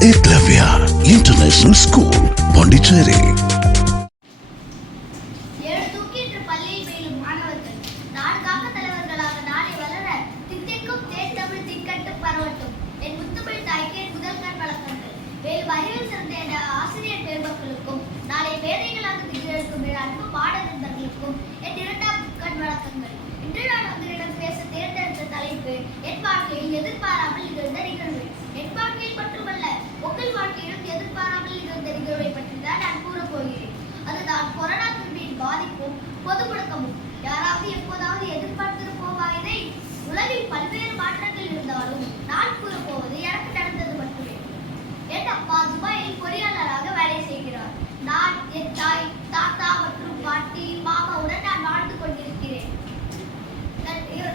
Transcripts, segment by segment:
ஏக்லவ்யா international school Pondicherry தலைவர்களாக நாளை வளர திக்கட்டு பரவட்டும். என் முத்துமிழ் ஆசிரியர் பெருமக்களுக்கும் நாளை மேதைகளாக திகழ்க்கும் என் அன்பு பாடகர்களுக்கும் என் இரண்டாம் பொது யாராவது எப்போதாவது எதிர்பார்த்து இதை உலகில் பல்வேறு மாற்றங்கள் இருந்தாலும் நான் கூறப் போவது எனக்கு நடந்தது மட்டுமே. என் அப்பா துபாயில் பொறியாளராக வேலை செய்கிறார். நான் என் தாய் தாத்தா மற்றும் பாட்டி மாமாவுடன் நான் வாழ்ந்து கொண்டிருக்கிறேன்.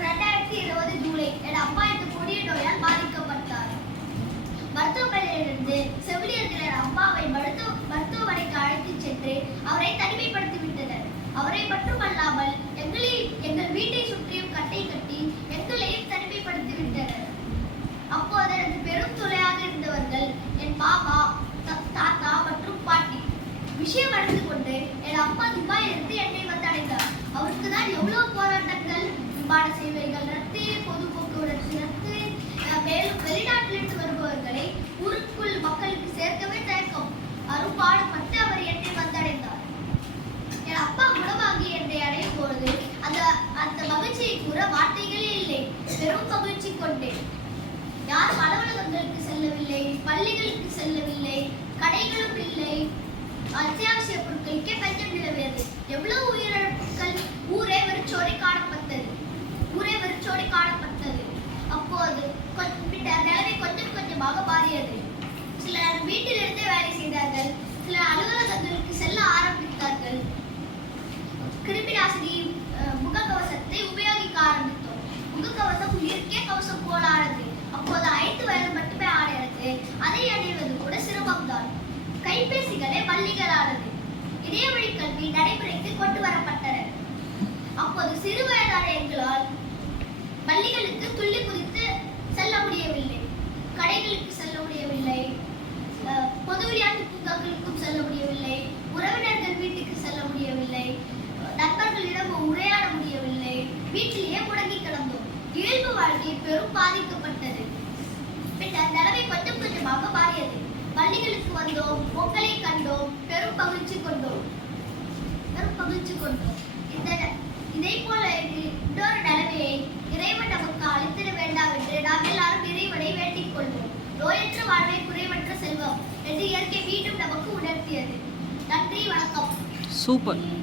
ரெண்டாயிரத்தி இருபது ஜூலை என் அப்பா இந்த கொடிய நோயால் பாதிக்கப்பட்டார். மருத்துவமனையிலிருந்து செவிலியர்கள் என் அம்மாவை மருத்துவ மருத்துவமனைக்கு அழைத்து சென்று அவரை தனிமைப்படுத்த விஷயம் அடைந்து கொண்டு என் அப்பா துபாயிலிருந்து என்னை வந்தடைந்தார். அவருக்கு தான் எவ்வளவு போராட்டங்கள் விமான சேவைகள் ரத்து பொது போக்குவரத்து ரத்து மேலும் வெளிநாட்டிலிருந்து வருபவர்களை ஊருக்குள் மக்களுக்கு சேர்க்கவே தயக்கம். அரும்பாடுபட்டு அவர் என்னை வந்தடைந்தார். என் அப்பா குணமாகி என்னை அடையும் பொழுது அந்த அந்த மகிழ்ச்சியை கூற வார்த்தைகளே இல்லை. பெரும் மகிழ்ச்சி கொண்டேன். யாரும் அலுவலகங்களுக்கு செல்லவில்லை பள்ளிகளுக்கு செல்லவில்லை கடைகளும் இல்லை அத்தியாவசிய பொருட்களுக்கே பஞ்சம் நிலவியது எவ்வளவு உயிரிழப்புகள் ஊரே வெறிச்சோடி காணப்பட்டது. ஊரே வெறிச்சோடி காணப்பட்டது. அப்போது கொஞ்சம் பின்னர் நிலைமை கொஞ்சம் கொஞ்சமாக மாறியது சிலர் வீட்டிலிருந்தே வேலை செய்தார்கள். சிலர் அலுவலகங்களுக்கு செல்ல ஆரம்பித்தார்கள். கிருமி நாசினி முகக்கவசத்தை உபயோகிக்க ஆரம்பித்தோம். முகக்கவசம் உயிருக்கே கவசம் போலானது. அப்போது ஐந்து கைபேசிகளே பள்ளிகளானது. இணையவழி கல்வி நடைமுறைக்கு கொண்டு வரப்பட்டன அப்போது சிறு வயதான எங்களால் பள்ளிகளுக்கு துள்ளி குதித்து செல்ல முடியவில்லை. கடைகளுக்கு செல்ல முடியவில்லை. பொது விளையாட்டு பூங்காக்களுக்கும் செல்ல முடியவில்லை. உறவினர்கள் வீட்டுக்கு செல்ல முடியவில்லை. நண்பர்களிடம் உரையாட முடியவில்லை. வீட்டிலேயே முடங்கி கிடந்தோம். இயல்பு வாழ்க்கை பெரும் பாதிக்கப்பட்டது. பின்னர் நிலைமை கொஞ்சம் கொஞ்சமாக மாறியது. பள்ளிகளுக்கு வந்தோம் மக்களை கண்டோம் பெரும் பகிழ்ச்சி கொண்டோம். பெரும் பகிழ்ச்சி கொண்டோம். இந்த இதை போல இன்னொரு நிலைமையை இறைவன் நமக்கு அளித்திட வேண்டாம் என்று நாம் எல்லாரும் இறைவனை வேண்டிக் கொள்வோம். நோயற்ற வாழ்வை குறைவற்ற செல்வம் என்று இயற்கை மீண்டும் நமக்கு உணர்த்தியது. நன்றி வணக்கம். சூப்பர்.